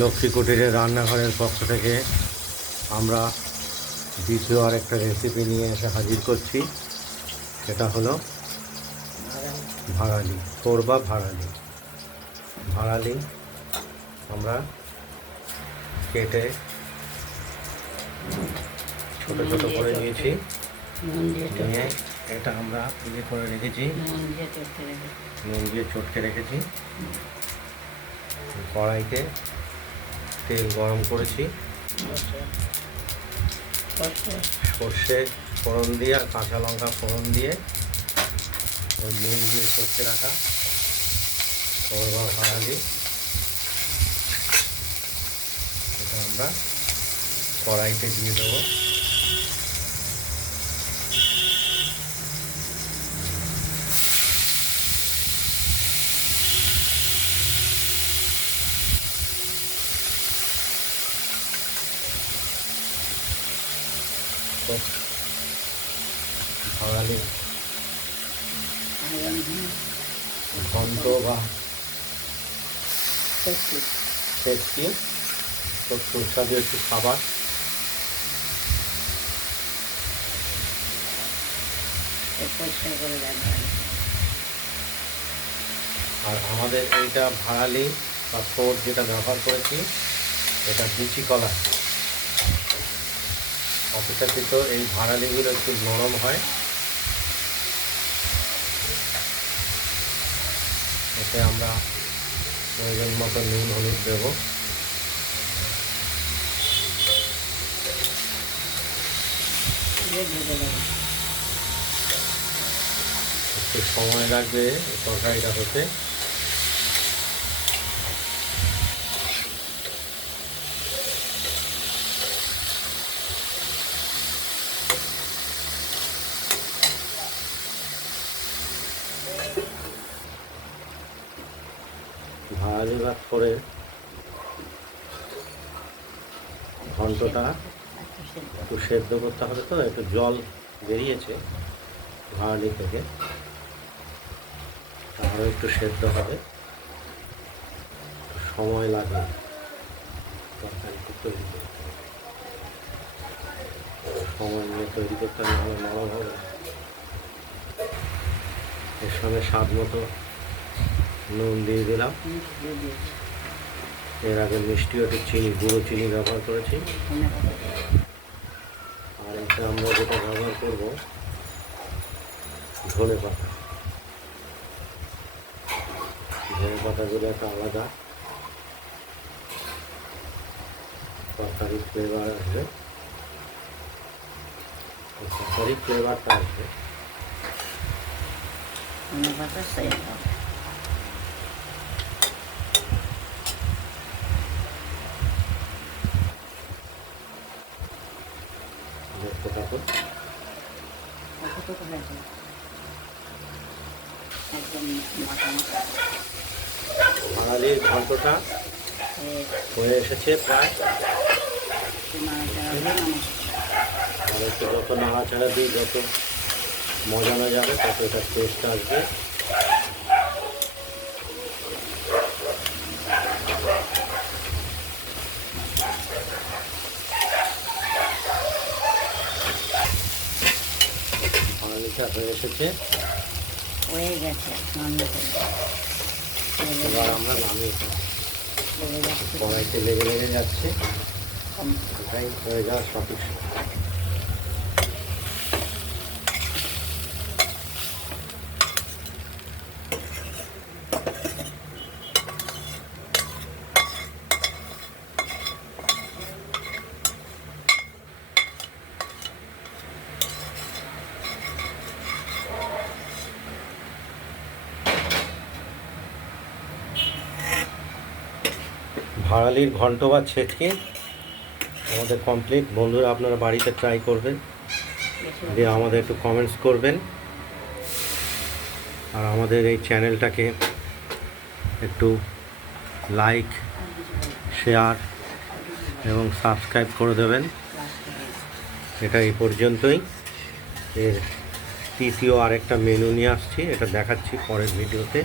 লক্ষ্মী কুটিরের রান্নাঘরের পক্ষ থেকে আমরা দ্বিতীয় আরেকটা রেসিপি নিয়ে এসে হাজির করছি। সেটা হলো ভাড়ালি কোরবা ভাড়ালি। ভাড়ালি আমরা কেটে ছোট ছোট করে নিয়েছি। নিয়ে এটা আমরা ইয়ে করে রেখেছি। নুন দিয়ে চটকে রেখেছি। কড়াইতে তেল গরম করেছি। বসে সর্ষে ফোড়ন দিয়ে আর কাঁচা লঙ্কা ফোড়ন দিয়ে ওই নুন দিয়ে চটকে রাখা। করবা ভাড়ালি এটা আমরা কড়াইতে দিয়ে দেবো। আয়রন হ্যাঁ ঘন্ট বা তো সুস্বাদু একটি খাবার। আর আমাদের এইটা ভাড়ালি বা ফোর যেটা ব্যবহার করেছি এটা বিচি কলা। অপেক্ষাকৃত এই ভাড়ালিগুলো একটু নরম হয়। এতে আমরা প্রয়োজন মতো নুন, হলুদ দেবো। একটু সময় লাগবে তরকারিটা হতে। ভাড়ালি ভাত করে ঘন্টটা একটু সেদ্ধ করতে হবে তো, একটু জল বেরিয়েছে ভাড়ালি থেকে। আরও একটু সেদ্ধ হবে। সময় লাগে তরকারিটা তৈরি করতে সময় নিয়ে তৈরি করতে হবে, নাহলে নরম হবে। এর সঙ্গে স্বাদ মতো নুন দিয়ে দিলাম। এর আগে মিষ্টি একটু চিনি, গুঁড়ো চিনি ব্যবহার করেছি। আর এতে আমরা যেটা ব্যবহার করব, ধনে পাতা। ধনে পাতাগুলো একটা আলাদা তরকারি ফ্লেভার আসবে। তরকারি ফ্লেভারটা আসবে। ধনে পাতা থাকুন বাঙালির ঘন্টটা হয়ে এসেছে প্রায়। একটু নাড়াচাড়া দিয়ে যত যত মজানো যাবে তত এটা টেস্ট আসবে। হয়ে এসেছে। হয়ে গেছে এবার আমরা নামিয়ে কড়াইতে লেগে লেগে যাচ্ছে। কম হয়ে যাওয়ার সঠিক ভাড়ালির ঘন্ট বা ছেঁচকে আমাদের কমপ্লিট বন্ধুরা, আপনারা বাড়িতে ট্রাই করবেন। দিয়ে আমাদের একটু কমেন্টস করবেন। আর আমাদের এই চ্যানেলটাকে একটু লাইক শেয়ার এবং সাবস্ক্রাইব করে দেবেন। এটা এই পর্যন্তই। এর তৃতীয় আরেকটা মেনু নিয়ে আসছি। এটা দেখাচ্ছি পরের ভিডিওতে